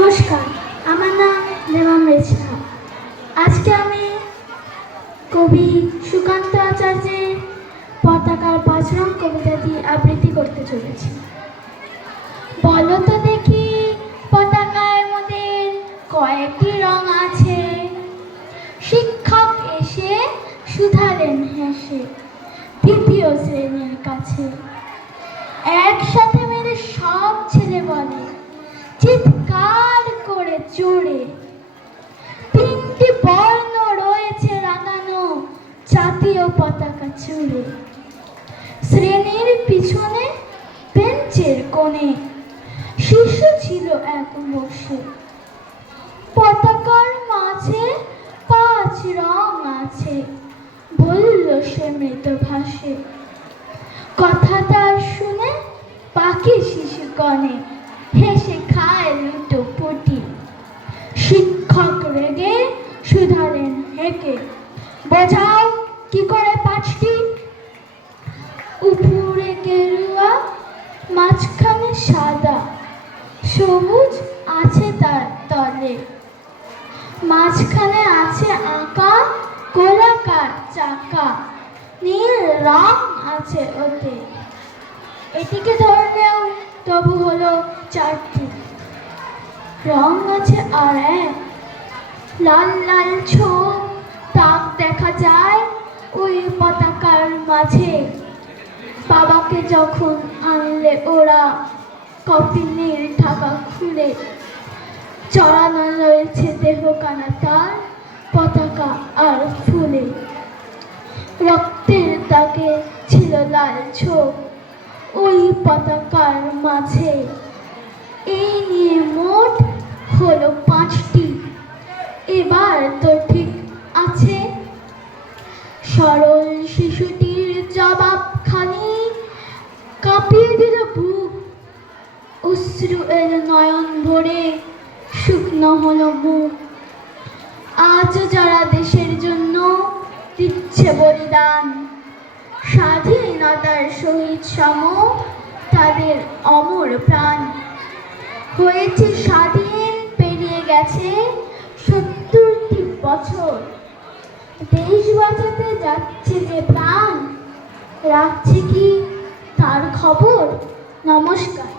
নমস্কার, আমার নাম নেমন রেছনা। আজকে আমি কবি সুকান্ত আচার্যের পতাকার 5 রং কবিতাটি আবৃত্তি করতে চলেছি। বলো তো দেখি পতাকায় মোদের কয়টি রং আছে? শিক্ষক এসে শুধালেন হেসে দ্বিতীয় শ্রেণীর কাছে। একসাথে মেরে সব ছেলে বলে চিৎকার করে জোরে, 3টি বর্ণ রয়েছে রাঙানো জাতীয় পতাকা চূড়ে। শ্রেণীর পিছনে বেঞ্চের কোণে শিশু ছিল এক বসে। পতাকার মাঝে 5 রং আছে, বলল সে মৃত ভাষে। কথাটা শুনে পাখি শিশু কনে হেসে খায় লুটোপুটি। শিক্ষক রেগে শুধালেন হেঁকে, বোঝাও কি করে 5টি? উপরে গেরুয়া, মাঝখানে সাদা, সবুজ আছে তার তলে, মাঝখানে আছে আঁকা গোলাকার চাকা, নীল রং আছে ওতে। এটিকে ধরলেও তবু হলো 4টি রং আছে। আর এক লাল লাল ছোপ দাগ দেখা যায় ওই পতাকার মাঝে। বাবাকে যখন আনলে ওরা কফিনের ঢাকা খুলে, চড়ানো রয়েছে দেহখানা তার পতাকা আর ফুলে। রক্তের দাগে ছিল লাল ছোপ ওই পতাকার মাঝে। এই নিয়ে মোট হলো 5টি, এবার তো ঠিক আছে। সরল শিশুটির জবাবখানি কাঁপিয়ে দিল বুক, অশ্রু এলো নয়ন ভরে, শুকনো হলো মুখ। আজও যারা দেশের জন্য দিচ্ছে বলিদান, স্বাধীনতার শহীদ সম তাদের অমর প্রাণ। হয়েছে স্বাধীন, পেরিয়ে গেছে 70টি বছর, দেশ বাঁচাতে যাচ্ছে যে প্রাণ, রাখছে কি তার খবর? নমস্কার।